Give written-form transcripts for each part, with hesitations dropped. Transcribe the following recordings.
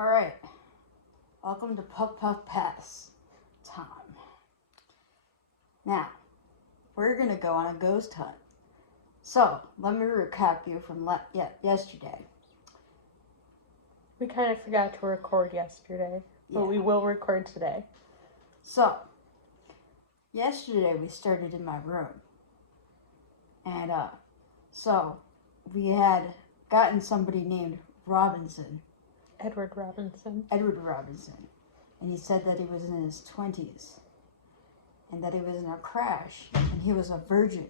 Alright, welcome to Puff Puff Pass time. Now, we're going to go on a ghost hunt. So, let me recap you from yesterday. We kind of forgot to record yesterday, but we will record today. So, yesterday we started in my room. And, so, we had gotten somebody named Robinson. Edward Robinson. And he said that he was in his 20s. And that he was in a crash. And he was a virgin.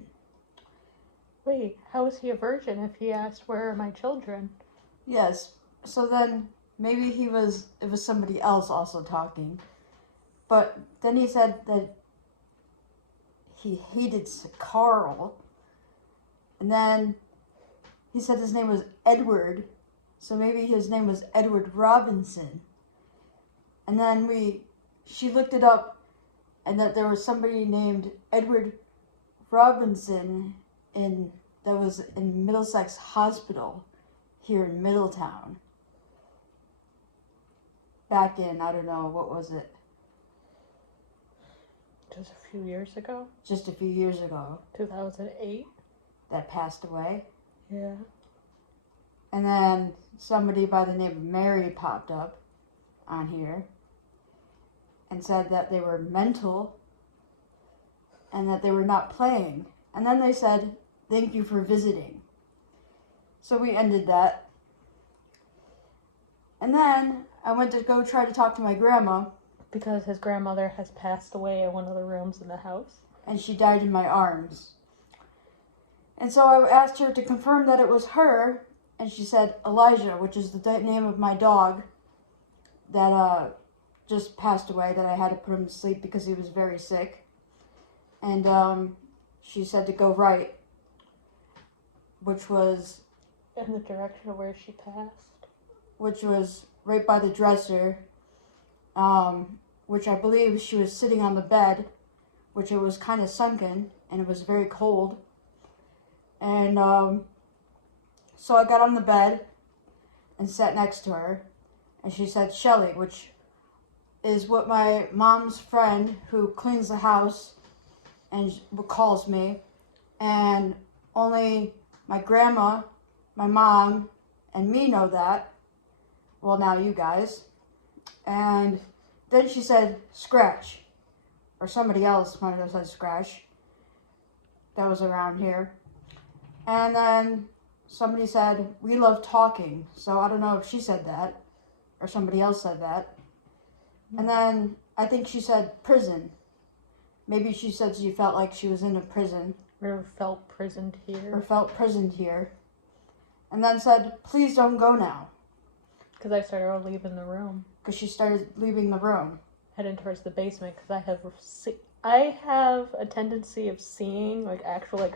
Wait, how is he a virgin if he asked, "Where are my children?" Yes. So then, maybe it was somebody else also talking. But then he said that he hated Carl. And then he said his name was Edward. So maybe his name was Edward Robinson. And then she looked it up, and that there was somebody named Edward Robinson that was in Middlesex Hospital here in Middletown. Back in, I don't know, what was it? Just a few years ago? Just a few years ago. 2008? That passed away. Yeah. And then somebody by the name of Mary popped up on here and said that they were mental and that they were not playing. And then they said, "Thank you for visiting." So we ended that. And then I went to go try to talk to my grandma. Because his grandmother has passed away in one of the rooms in the house. And she died in my arms. And so I asked her to confirm that it was her. And she said Elijah, which is the name of my dog that just passed away, that I had to put him to sleep because he was very sick. And she said to go right, which was... In the direction of where she passed? Which was right by the dresser, which I believe she was sitting on the bed, which it was kind of sunken, and it was very cold. And so I got on the bed and sat next to her, and she said Shelly, which is what my mom's friend who cleans the house and calls me, and only my grandma, my mom, and me know that. Well, now you guys. And then she said Scratch, or somebody else might have said Scratch that was around here. And then somebody said, "We love talking." So I don't know if she said that or somebody else said that. And then I think she said prison. Maybe she said she felt like she was in a prison. Or felt prisoned here. And then said, "Please don't go now." Because I started leaving the room. Because she started leaving the room. Heading towards the basement because I have a tendency of seeing actual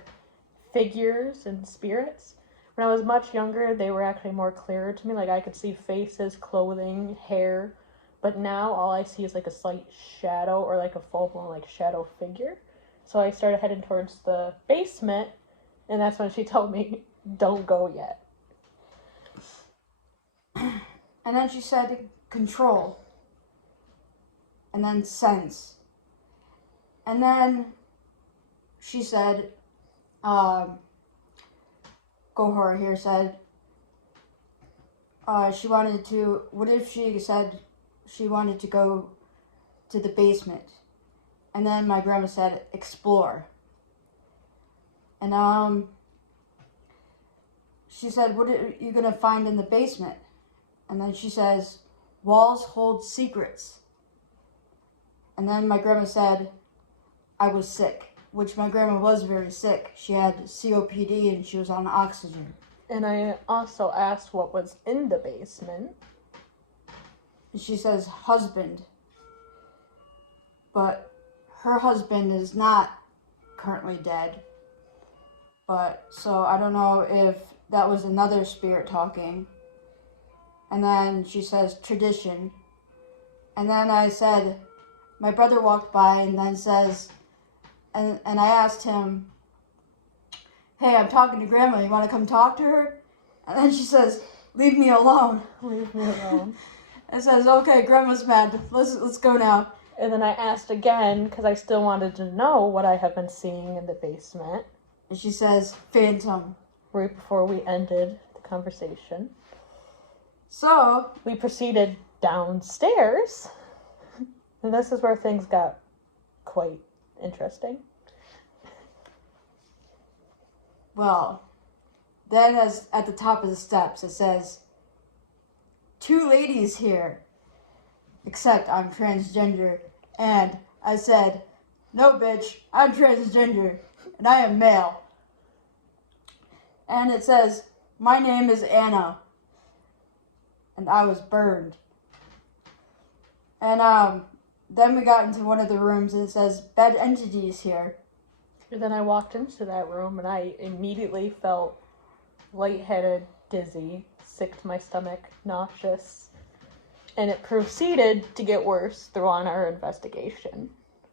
figures and spirits. When I was much younger, they were actually more clearer to me. I could see faces, clothing, hair. But now all I see is a slight shadow or a full-blown shadow figure. So I started heading towards the basement, and that's when she told me, "Don't go yet." And then she said control. And then sense. And then she said, Go Horror here said, she wanted to, what if she said she wanted to go to the basement? And then my grandma said, explore. And she said, what are you going to find in the basement? And then she says, walls hold secrets. And then my grandma said, I was sick, which my grandma was very sick. She had COPD and she was on oxygen. And I also asked what was in the basement. And she says, husband. But her husband is not currently dead. But, so I don't know if that was another spirit talking. And then she says, tradition. And then I said, my brother walked by and then says, and I asked him, hey, I'm talking to Grandma, you want to come talk to her? And then she says, leave me alone. Leave me alone. It says, okay, Grandma's mad. Let's go now. And then I asked again because I still wanted to know what I have been seeing in the basement. And she says, phantom. Right before we ended the conversation. So We proceeded downstairs. And this is where things got quite interesting. well, then as at the top of the steps it says, 2 ladies here. Except I'm transgender. And I said, no bitch, I'm transgender. And I am male. And it says, my name is Anna. And I was burned. And then we got into one of the rooms and it says, bed entities here. And then I walked into that room and I immediately felt lightheaded, dizzy, sick to my stomach, nauseous. And it proceeded to get worse throughout our investigation.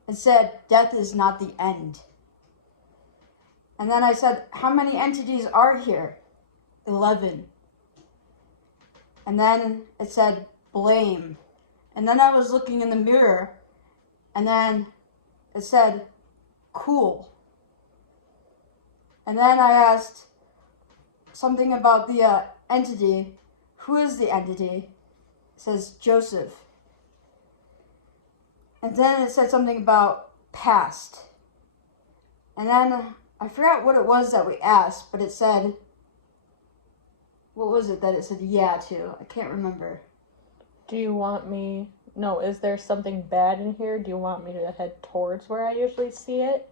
It said, death is not the end. And then I said, how many entities are here? 11. And then it said, blame. And then I was looking in the mirror, and then it said, cool. And then I asked something about the entity. Who is the entity? It says, Joseph. And then it said something about past. And then I forgot what it was that we asked, but it said, what was it that it said yeah to? I can't remember. Do you want me... No, is there something bad in here? Do you want me to head towards where I usually see it?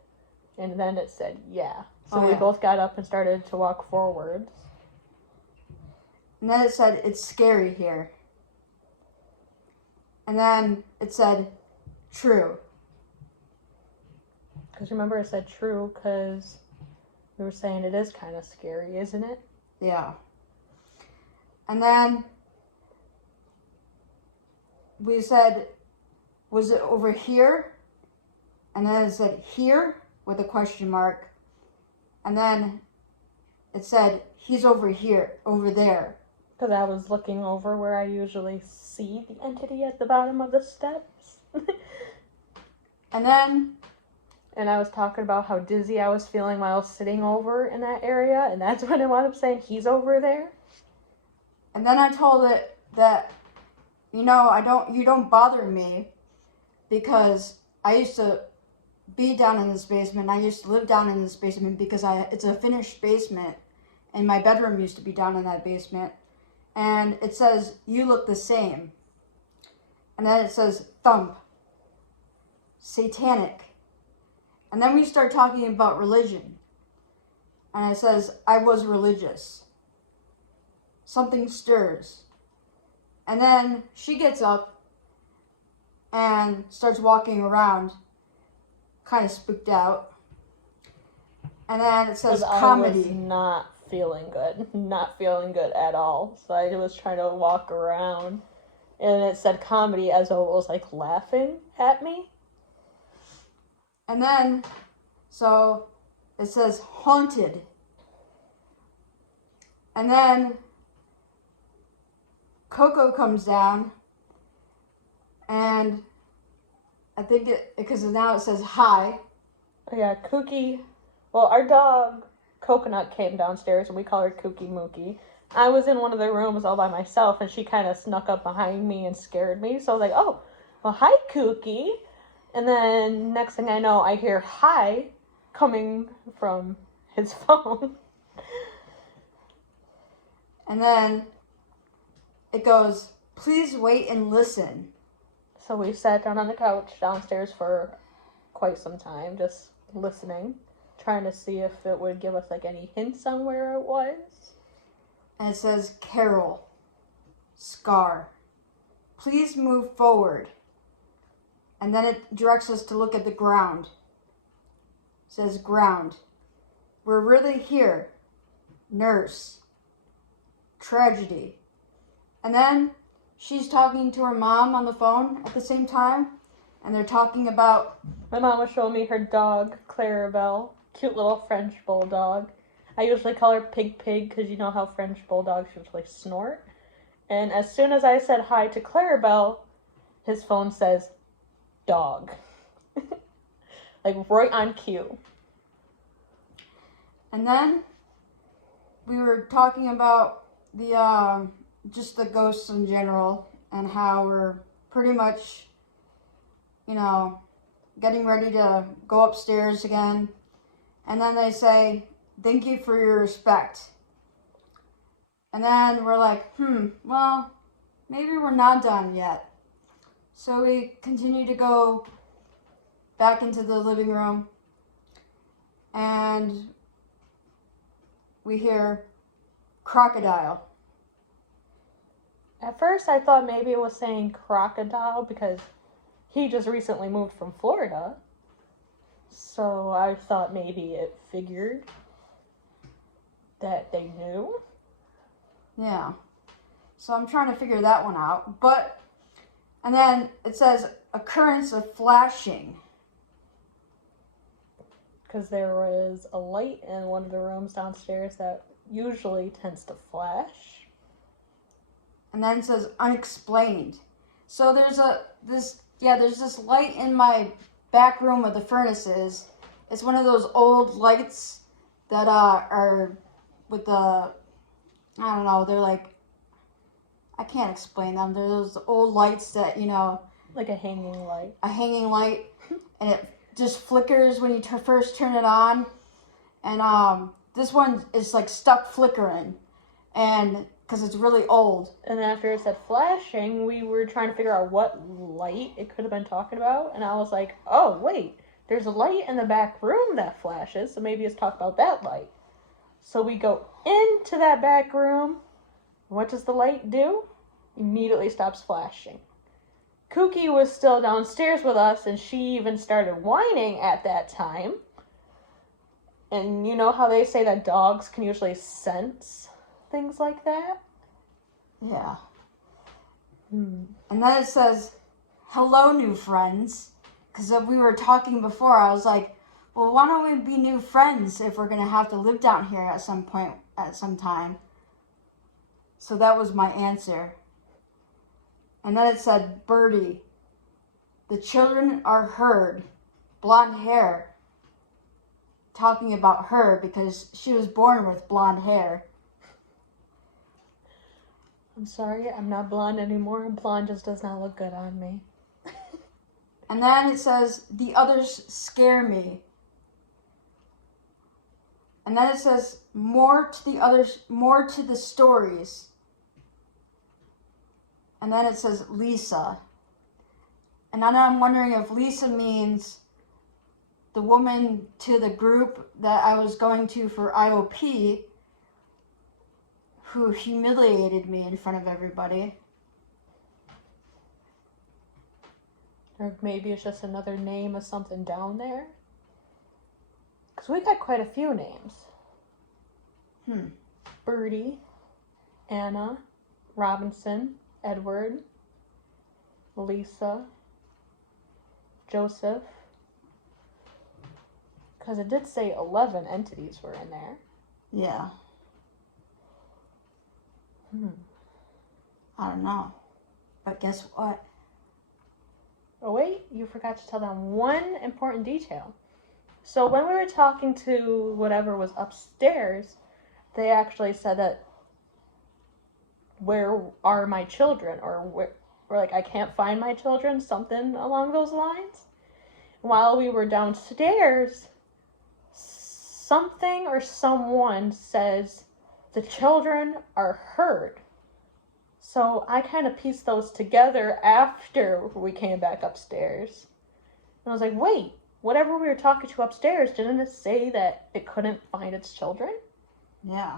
And then it said yeah. So we both got up and started to walk forwards. And then it said, it's scary here. And then it said, true. Because remember it said true because we were saying it is kind of scary, isn't it? Yeah. And then we said, was it over here? And then it said here with a question mark. And then it said, he's over here, over there. Because I was looking over where I usually see the entity at the bottom of the steps. And then... And I was talking about how dizzy I was feeling while I was sitting over in that area. And that's when I wound up saying, he's over there. And then I told it that, you know, you don't bother me because I used to be down in this basement. I used to live down in this basement because it's a finished basement. And my bedroom used to be down in that basement. And it says, you look the same. And then it says, thump. Satanic. And then we start talking about religion. And it says, I was religious. Something stirs. And then she gets up and starts walking around, kind of spooked out. And then it says comedy. I was not feeling good. Not feeling good at all. So I was trying to walk around. And it said comedy as though it was like laughing at me. And then, so it says haunted. And then Coco comes down, and I think because now it says hi. Oh yeah, Kooky. Well, our dog, Coconut, came downstairs, and we call her Kooky Mookie. I was in one of the rooms all by myself, and she kind of snuck up behind me and scared me. So I was like, oh, well, hi, Kooky. And then next thing I know, I hear hi coming from his phone. And then it goes, please wait and listen. So we sat down on the couch downstairs for quite some time, just listening, trying to see if it would give us like any hints on where it was. And it says, Carol, Scar, please move forward. And then it directs us to look at the ground. It says, ground. We're really here. Nurse. Tragedy. And then she's talking to her mom on the phone at the same time. And they're talking about... My mom was showing me her dog, Clarabelle. Cute little French bulldog. I usually call her Pig Pig because you know how French bulldogs usually snort. And as soon as I said hi to Clarabelle, his phone says, dog. Like right on cue. And then we were talking about the just the ghosts in general and how we're pretty much, getting ready to go upstairs again. And then they say, thank you for your respect. And then we're like, well, maybe we're not done yet. So we continue to go back into the living room and we hear crocodile. At first, I thought maybe it was saying crocodile because he just recently moved from Florida. So I thought maybe it figured that they knew. Yeah. So I'm trying to figure that one out. And then it says occurrence of flashing. Because there was a light in one of the rooms downstairs that usually tends to flash. And then it says unexplained. So there's this light in my back room of the furnaces. It's one of those old lights that are with the, I don't know, they're like, I can't explain them. They're those old lights that, Like a hanging light. A hanging light, and it just flickers when you first turn it on. And this one is like stuck flickering, and because it's really old. And after it said flashing, we were trying to figure out what light it could have been talking about. And I was like, oh, wait, there's a light in the back room that flashes, so maybe it's talking about that light. So we go into that back room. What does the light do? Immediately stops flashing. Kooky was still downstairs with us, and she even started whining at that time. And you know how they say that dogs can usually sense things like that? Yeah. And then it says, hello, new friends. Because we were talking before, I was like, well, why don't we be new friends if we're going to have to live down here at some point, at some time? So that was my answer. And then it said, Birdie, the children are heard, blonde hair, talking about her because she was born with blonde hair. I'm sorry, I'm not blonde anymore. Blonde just does not look good on me. And then it says, the others scare me. And then it says, more to the stories. And then it says, Lisa. And then I'm wondering if Lisa means the woman to the group that I was going to for IOP who humiliated me in front of everybody. Or maybe it's just another name of something down there. Because we got quite a few names. Birdie, Anna, Robinson, Edward, Lisa, Joseph. Because it did say 11 entities were in there. Yeah. I don't know. But guess what? Oh wait, you forgot to tell them one important detail. So when we were talking to whatever was upstairs, they actually said that, where are my children? Or like, I can't find my children, something along those lines. While we were downstairs, something or someone says, the children are heard. So I kind of pieced those together after we came back upstairs. And I was like, wait, whatever we were talking to upstairs, didn't it say that it couldn't find its children? Yeah.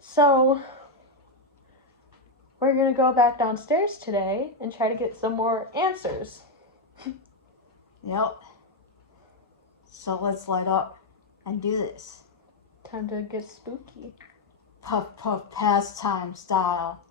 So we're going to go back downstairs today and try to get some more answers. Yep. So let's light up and do this. Time to get spooky. Puff puff pastime style.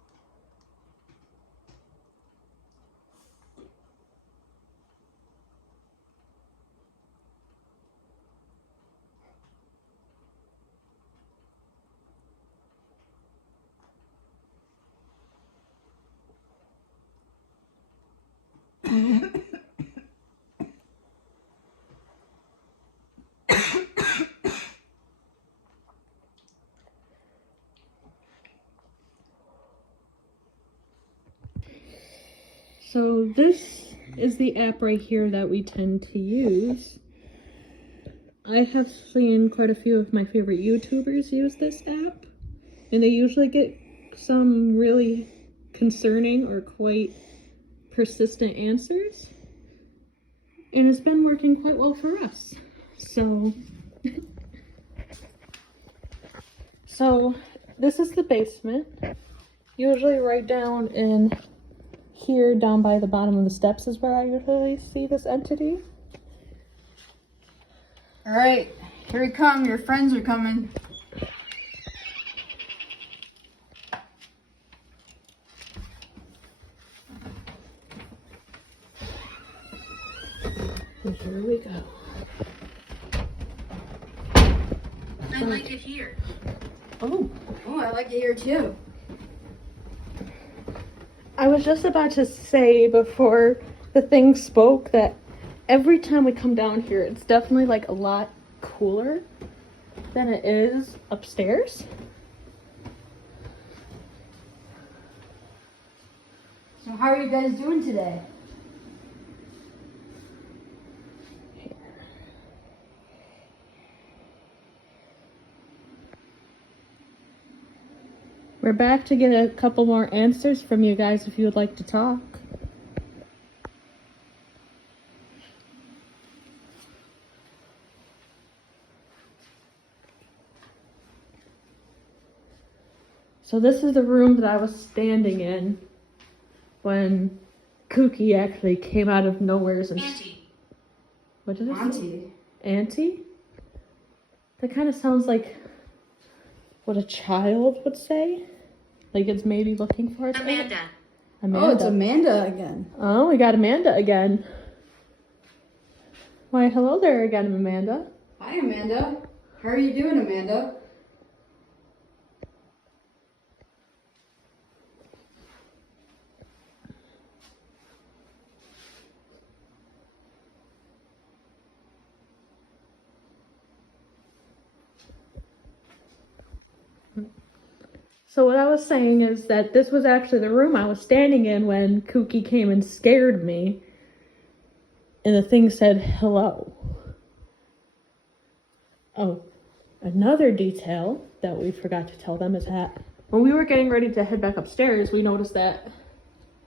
So this is the app right here that we tend to use. I have seen quite a few of my favorite YouTubers use this app, and they usually get some really concerning or quite persistent answers, and it's been working quite well for us. So this is the basement. Usually right down in here, down by the bottom of the steps, is where I usually see this entity. All right, here we come. Your friends are coming. And here we go. I like it here. Oh, I like it here too. I was just about to say before the thing spoke that every time we come down here, it's definitely like a lot cooler than it is upstairs. So how are you guys doing today? We're back to get a couple more answers from you guys if you would like to talk. So this is the room that I was standing in when Kooky actually came out of nowheres and... Auntie. What did it say? Auntie. Auntie? That kind of sounds like what a child would say. Like it's maybe looking for its aunt. Amanda. Amanda. Oh, it's Amanda again. Oh, we got Amanda again. Why, hello there again, Amanda. Hi, Amanda. How are you doing, Amanda? So what I was saying is that this was actually the room I was standing in when Kooky came and scared me. And the thing said, hello. Oh, another detail that we forgot to tell them is that when we were getting ready to head back upstairs, we noticed that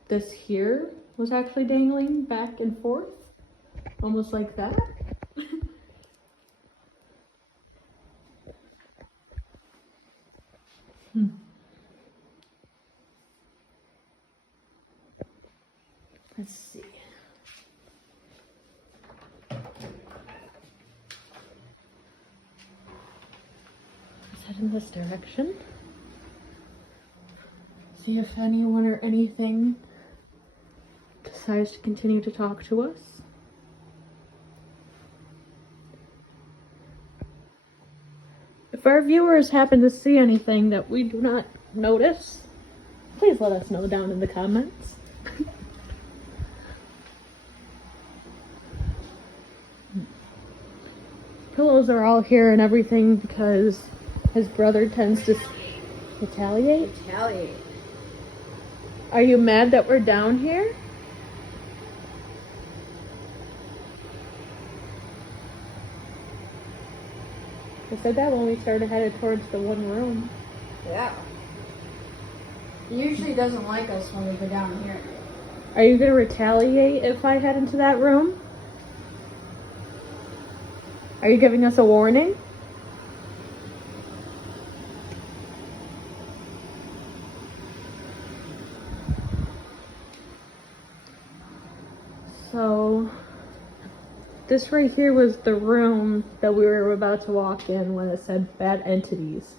this here was actually dangling back and forth, almost like that. Let's see. Let's head in this direction. See if anyone or anything decides to continue to talk to us. If our viewers happen to see anything that we do not notice, please let us know down in the comments. Pillows are all here and everything because his brother tends to retaliate. Retaliate. Are you mad that we're down here? I said that when we started headed towards the one room. Yeah. He usually doesn't like us when we go down here. Are you gonna retaliate if I head into that room? Are you giving us a warning? So, this right here was the room that we were about to walk in when it said bad entities.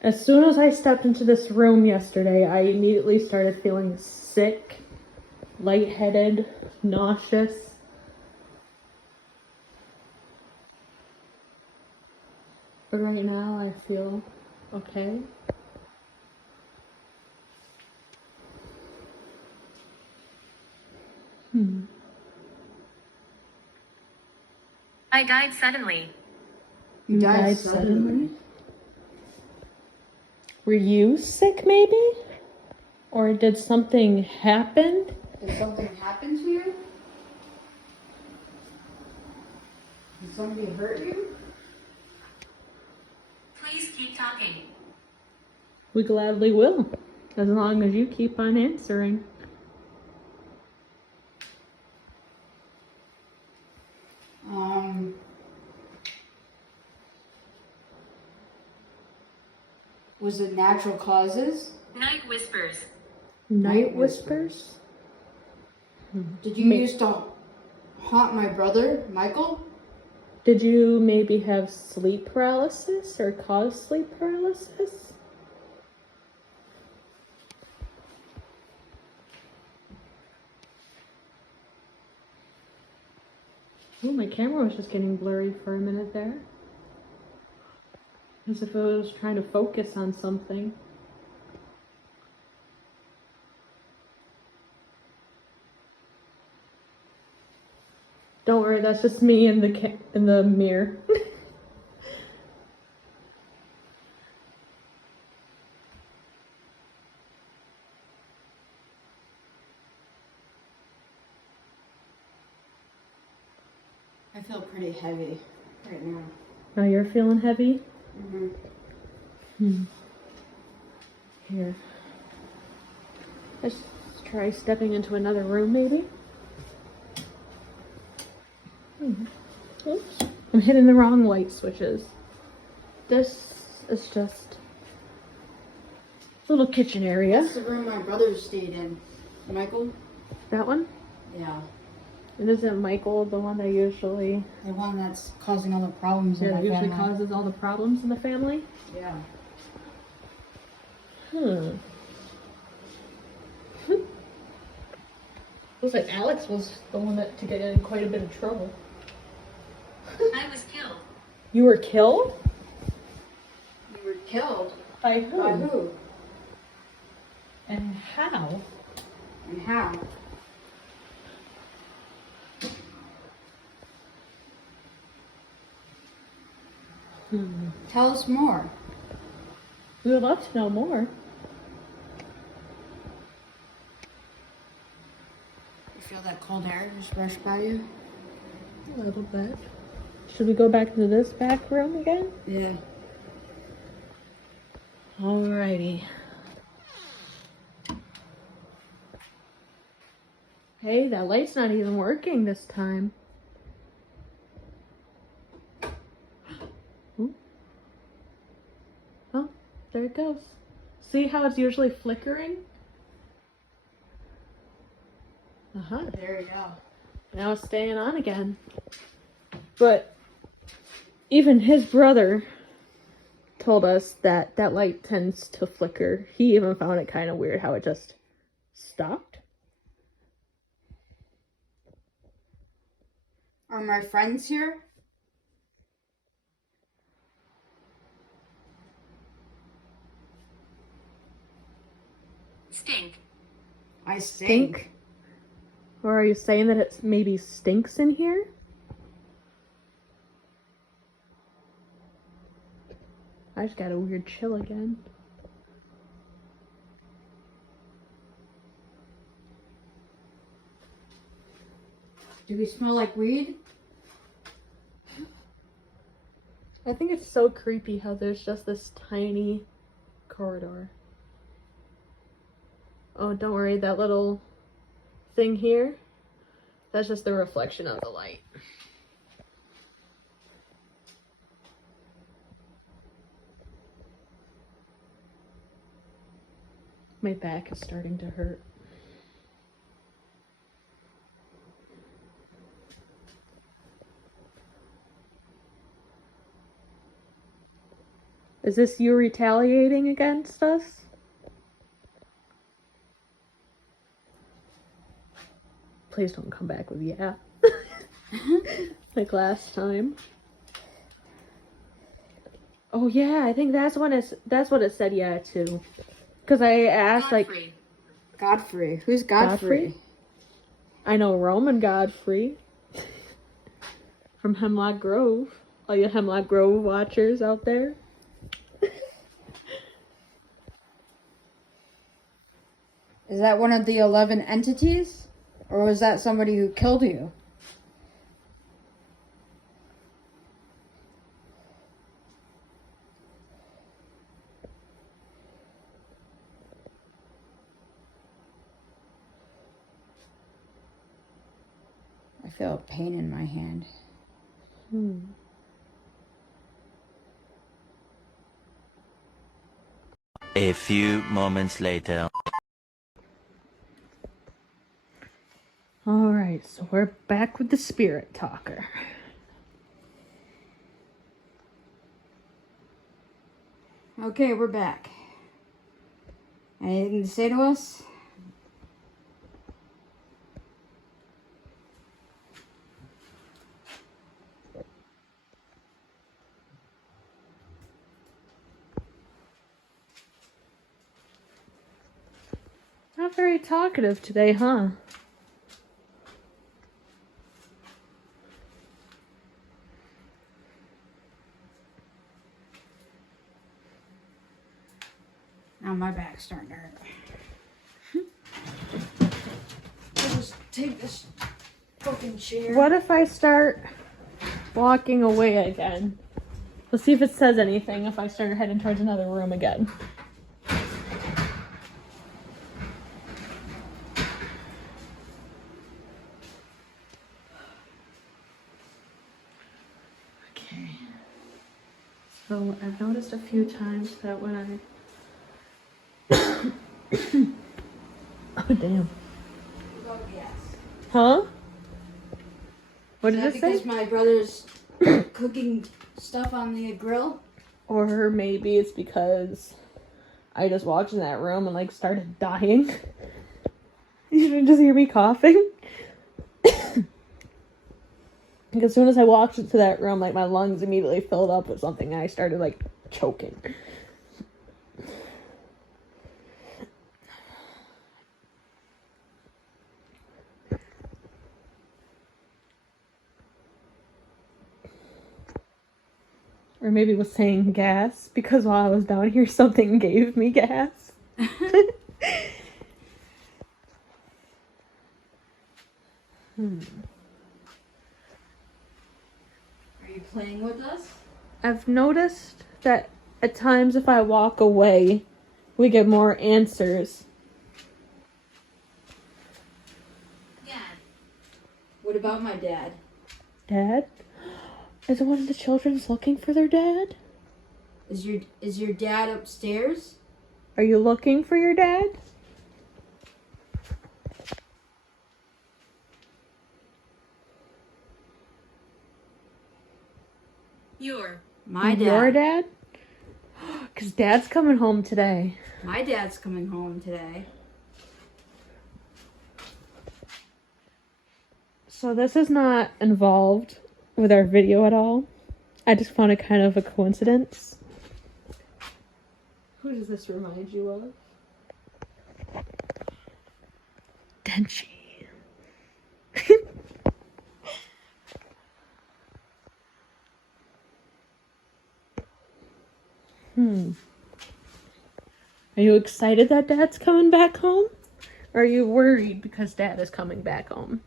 As soon as I stepped into this room yesterday, I immediately started feeling sick, lightheaded, nauseous. But right now I feel okay. I died suddenly. You died suddenly. Were you sick, maybe? Or did something happen? Did something happen to you? Did somebody hurt you? Please keep talking. We gladly will, as long as you keep on answering. Was it natural causes? Night whispers. Night whispers? Did you used to haunt my brother, Michael? Did you maybe have sleep paralysis or cause sleep paralysis? Oh, my camera was just getting blurry for a minute there. As if it was trying to focus on something. Don't worry, that's just me in the mirror. I feel pretty heavy right now. Now you're feeling heavy? Mm-hmm. Here. Let's try stepping into another room, maybe. Oops. I'm hitting the wrong light switches. This is just a little kitchen area. That's the room my brother stayed in. Michael? That one? Yeah. And isn't Michael the one that usually The one that's causing all the problems in my usually family. causes all the problems in the family? Yeah. Looks like Alex was the one that to get in quite a bit of trouble. I was killed. You were killed? You were killed? By who? By who? And how? And how? Tell us more. We would love to know more. You feel that cold air just rush by you? A little bit. Should we go back to this back room again? Yeah. Alrighty. Hey, that light's not even working this time. Ooh. Oh, there it goes. See how it's usually flickering? Uh-huh. There you go. Now it's staying on again. But even his brother told us that that light tends to flicker. He even found it kind of weird how it just stopped. Are my friends here? Stink. I stink. Or are you saying that it maybe stinks in here? I just got a weird chill again. Do we smell like weed? I think it's so creepy how there's just this tiny corridor. Oh, don't worry, that little thing here, that's just the reflection of the light. My back is starting to hurt. Is this you retaliating against us? Please don't come back with yeah. Like last time. Oh yeah, I think that's what it said yeah to. Because I asked Godfrey. Godfrey. Who's Godfrey? I know Roman Godfrey. From Hemlock Grove. All you Hemlock Grove watchers out there. Is that one of the 11 entities? Or was that somebody who killed you? I feel a pain in my hand. A few moments later. Alright, so we're back with the spirit talker. Okay, we're back. Anything to say to us? Not very talkative today, huh? Now my back's starting to hurt. I'll just take this fucking chair. What if I start walking away again? Let's see if it says anything if I start heading towards another room again. Okay. So I've noticed a few times that when I... Oh, damn. Oh, yes. Huh? What Is did that it say? because my brother's cooking stuff on the grill? Or maybe it's because I just walked in that room and like started dying. You didn't just hear me coughing? Like as soon as I walked into that room, like my lungs immediately filled up with something and I started like choking. Or maybe it was saying gas because while I was down here, something gave me gas. Are you playing with us? I've noticed that at times if I walk away, we get more answers. Dad. What about my dad? Dad? Is one of the children's looking for their dad? Is your dad upstairs? Are you looking for your dad? My dad. Your dad? Because Dad's coming home today. My dad's coming home today. So this is not involved with our video at all. I just found it kind of a coincidence. Who does this remind you of? Denchi. Are you excited that Dad's coming back home? Or are you worried because Dad is coming back home?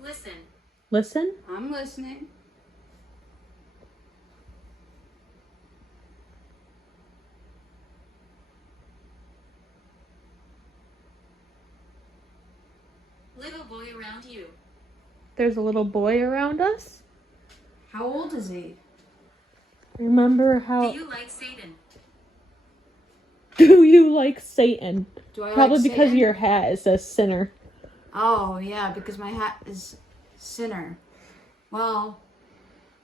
Listen. Listen? I'm listening. Little boy around you. There's a little boy around us? How old is he? Remember how... Do you like Satan? Do you like Satan? Do I Probably like because Satan? your hat is a sinner. Oh, yeah, because my hat is sinner. Well,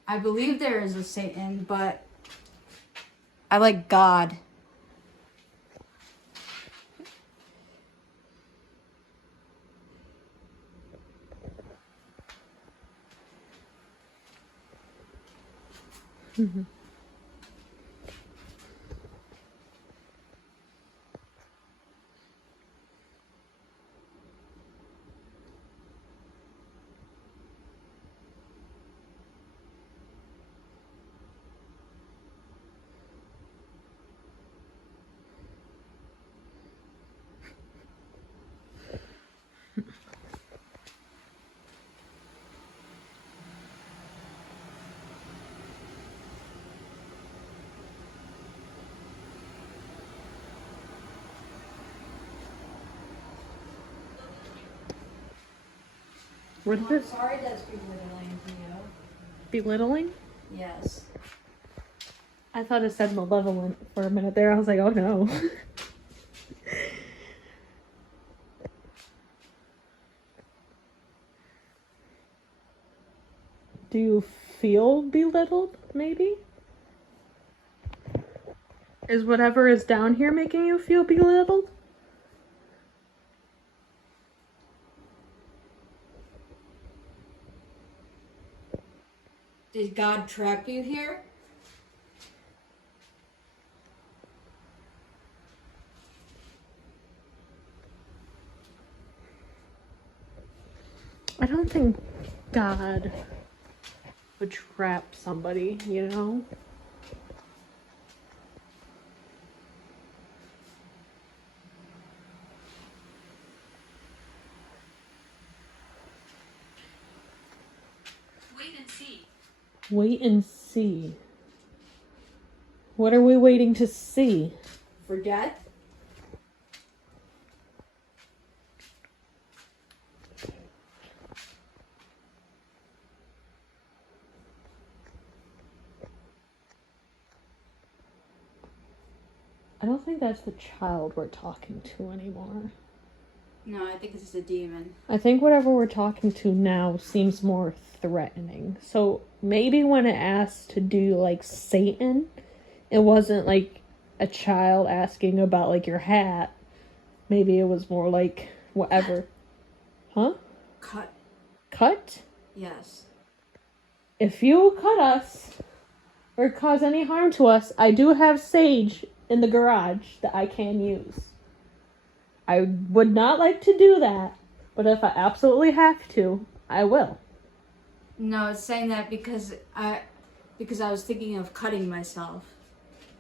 I believe there is a Satan, but I like God. What is it? Sorry that's belittling to you. Belittling? Yes. I thought it said malevolent for a minute there. I was like, oh no. Do you feel belittled, maybe? Is whatever is down here making you feel belittled? Did God trap you here? I don't think God would trap somebody, you know? Wait and see. Wait and see. What are we waiting to see? For death? I don't think that's the child we're talking to anymore. No, I think it's a demon. I think whatever we're talking to now seems more threatening. So maybe when it asked to do like Satan, it wasn't like a child asking about like your hat. Maybe it was more like whatever. Huh? Cut. Cut? Yes. If you cut us or cause any harm to us, I do have sage in the garage that I can use. I would not like to do that, but if I absolutely have to, I will. No, it's saying that because I was thinking of cutting myself.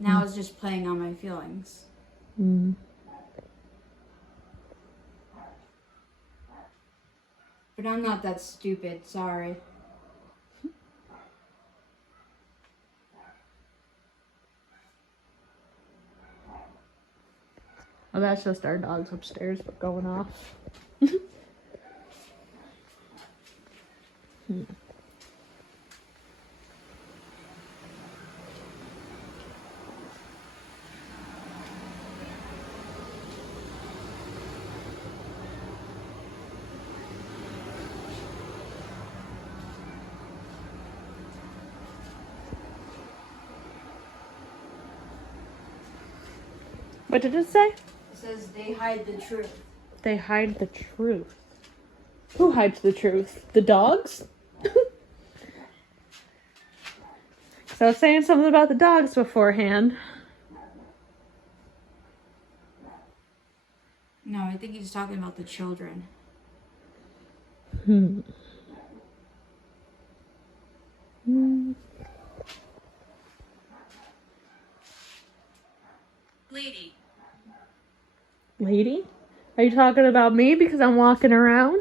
Now it's just playing on my feelings. Mm. But I'm not that stupid, sorry. Oh, that's just our dogs upstairs going off. What did it say? It says they hide the truth. They hide the truth. Who hides the truth? The dogs? So I was saying something about the dogs beforehand. No, I think he's talking about the children. Lady. Lady? Are you talking about me because I'm walking around?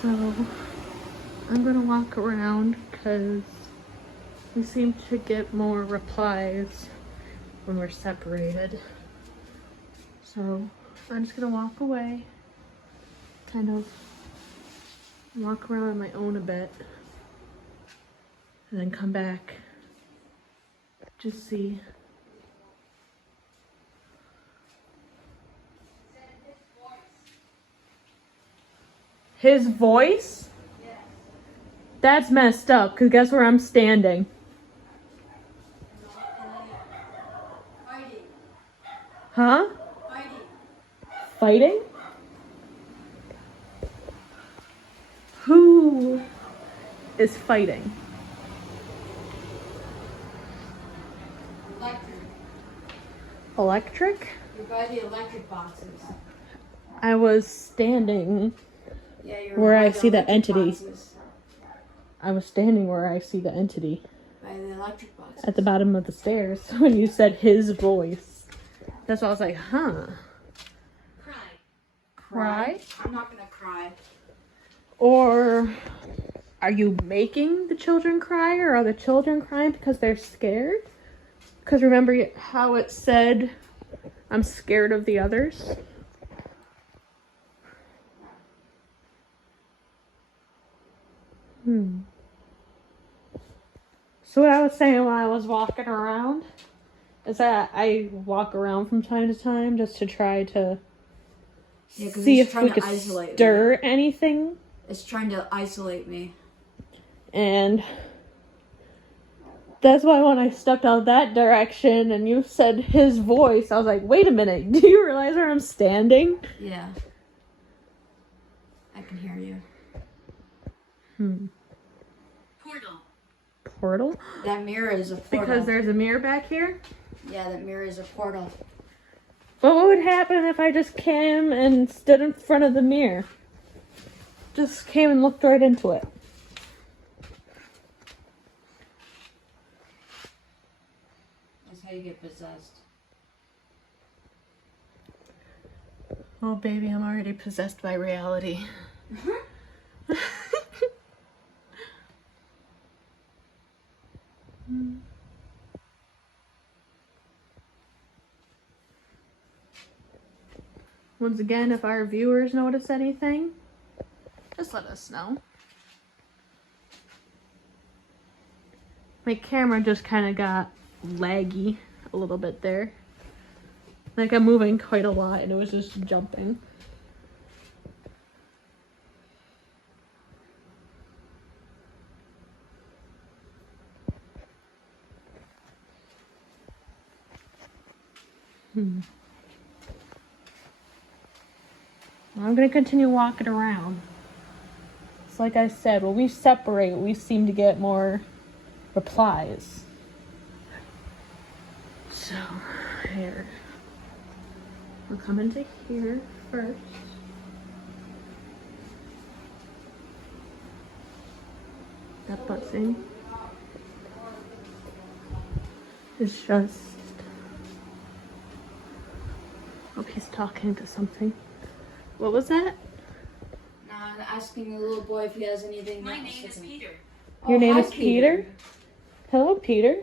So, I'm gonna walk around because we seem to get more replies when we're separated. So, I'm just gonna walk away, kind of walk around on my own a bit, and then come back, just see. His voice? Yes. That's messed up, because guess where I'm standing? Fighting. Huh? Fighting. Fighting? Who is fighting? Electric. Electric? You're by the electric boxes. I was standing. Yeah, you're Where by I the see the electric entity. boxes. I was standing where I see the entity By the electric boxes. at the bottom of the stairs when you said his voice. That's why I was like, huh. cry? I'm not gonna cry. Or are you making the children cry, or are the children crying because they're scared? Because remember how it said, I'm scared of the others? So what I was saying when I was walking around is that I walk around from time to time just to try to see if we could stir anything. It's trying to isolate me. And that's why when I stepped out that direction and you said his voice, I was like, wait a minute, do you realize where I'm standing? Yeah. I can hear you. Portal. Portal? That mirror is a portal. Because there's a mirror back here? Yeah, that mirror is a portal. But what would happen if I just came and stood in front of the mirror? Just came and looked right into it. That's how you get possessed. Oh, baby, I'm already possessed by reality. Once again, if our viewers notice anything, just let us know. My camera just kind of got laggy a little bit there. Like I'm moving quite a lot and it was just jumping. I'm gonna continue walking around. It's like I said, when we separate, we seem to get more replies. So, here. We'll come into here first. That buzzing is just... Oh, he's talking to something. What was that? Nah, I'm asking the little boy if he has anything. My else name to is say. Peter. Your name hi, is Peter? Hello, Peter.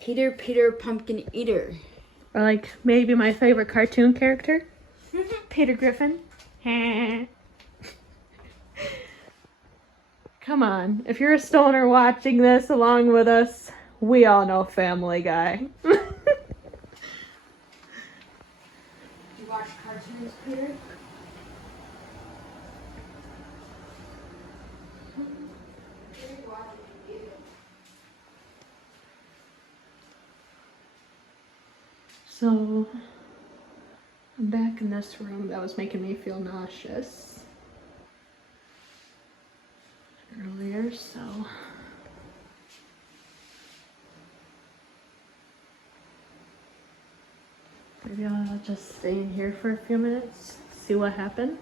Peter Pumpkin Eater. Or like maybe my favorite cartoon character, Peter Griffin. Come on, if you're a stoner watching this along with us, we all know Family Guy. You watch cartoons, Peter? So, I'm back in this room that was making me feel nauseous earlier, so... Maybe I'll just stay in here for a few minutes, see what happens.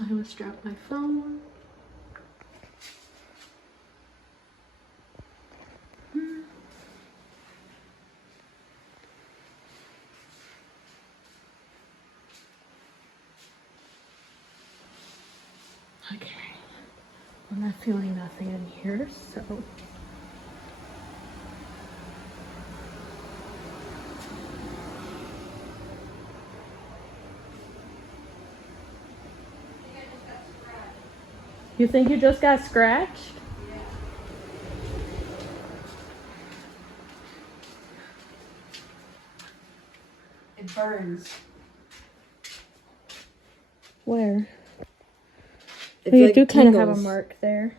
I almost dropped my phone. Okay, I'm not feeling nothing in here, so. You think you just got scratched? It burns. Where? It's You like do kind of have a tingles. mark there.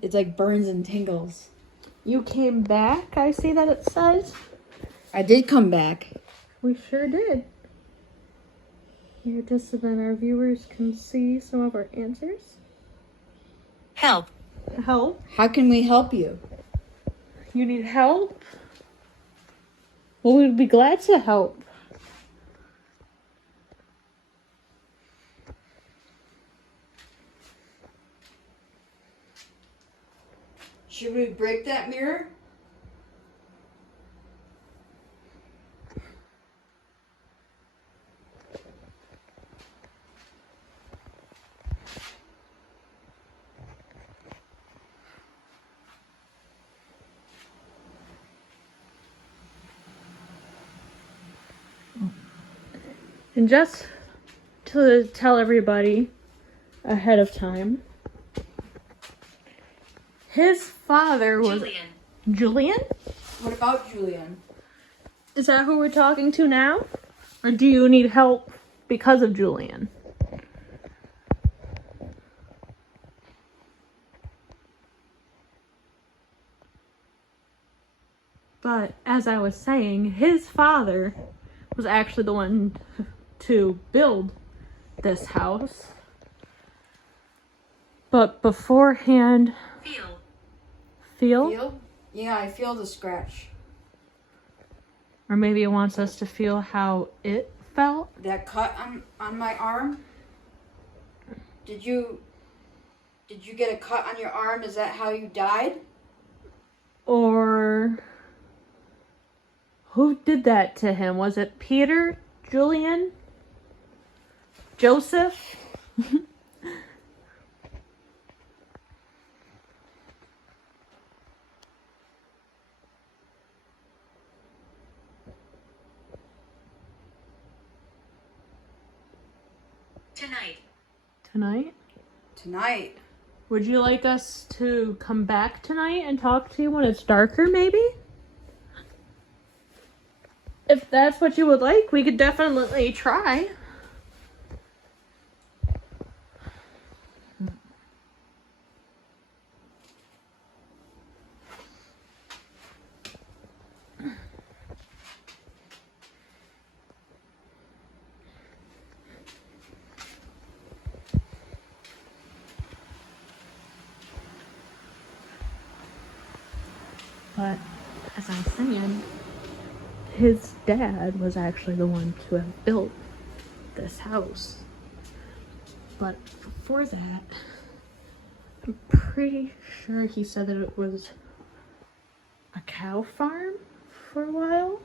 It's like burns and tingles. You came back, I see that it says. I did come back. We sure did. Here, just so then our viewers can see some of our answers. Help. Help? How can we help you? You need help? Well, we'd be glad to help. Should we break that mirror? And just to tell everybody ahead of time, his father was Julian. Julian? What about Julian? Is that who we're talking to now? Or do you need help because of Julian? But as I was saying, his father was actually the one to build this house. But beforehand, Feel. Feel? Yeah, I feel the scratch. or maybe it wants us to feel how it felt. That cut on my arm. Did you get a cut on your arm? Is that how you died? Or who did that to him? Was it Peter? Julian? Joseph? Tonight. Tonight? Tonight. Would you like us to come back tonight and talk to you when it's darker, maybe? If that's what you would like, we could definitely try. But as I was saying, his dad was actually the one to have built this house. But before that, I'm pretty sure he said that it was a cow farm for a while.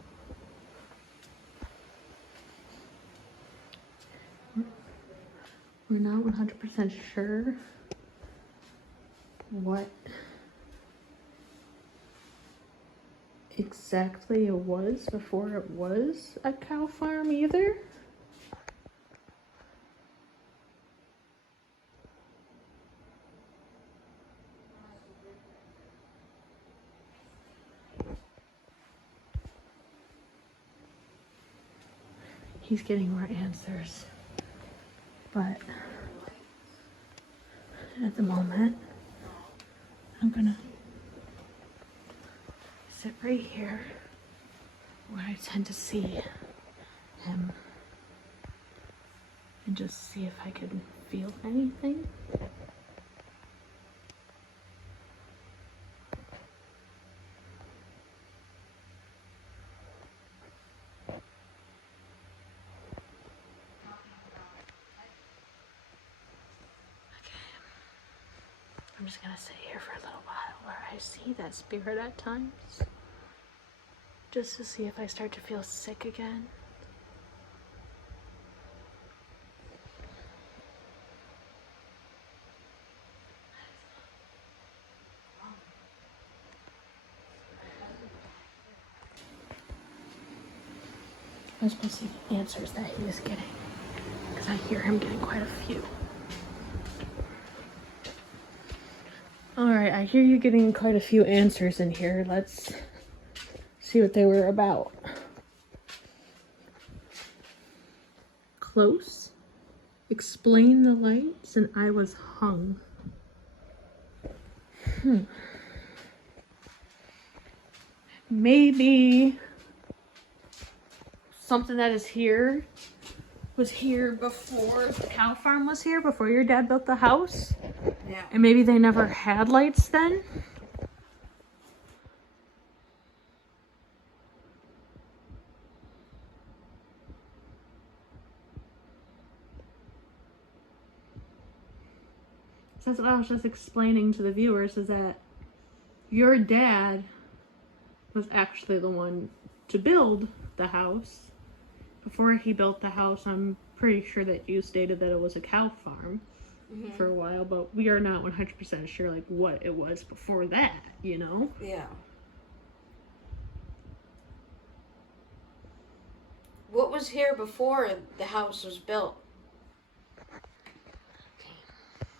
We're not 100% sure what exactly it was before it was a cow farm either. He's getting more answers, but at the moment I'm gonna sit right here where I tend to see him and just see if I can feel anything. I'm just gonna sit here for a little while where I see that spirit at times, just to see if I start to feel sick again. I was supposed to see the answers that he was getting, because I hear him getting quite a few. Alright, I hear you getting quite a few answers in here. Let's see what they were about. Close. Explain the lights, and I was hung. Maybe something that is here was here before the cow farm was here, before your dad built the house. Yeah. And maybe they never had lights then. So that's what I was just explaining to the viewers, is that your dad was actually the one to build the house. Before he built the house, I'm pretty sure that you stated that it was a cow farm for a while, but we are not 100% sure like what it was before that, you know? Yeah. What was here before the house was built?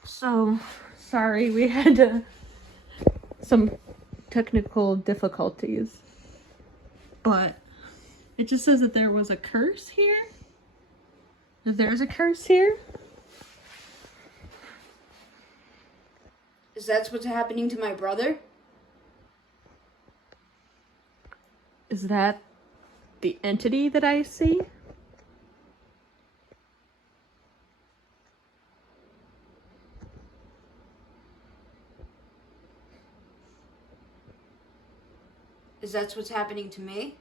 So, sorry, we had some technical difficulties. But it just says that there was a curse here. That there's a curse here. Is that what's happening to my brother? Is that the entity that I see? Is that what's happening to me?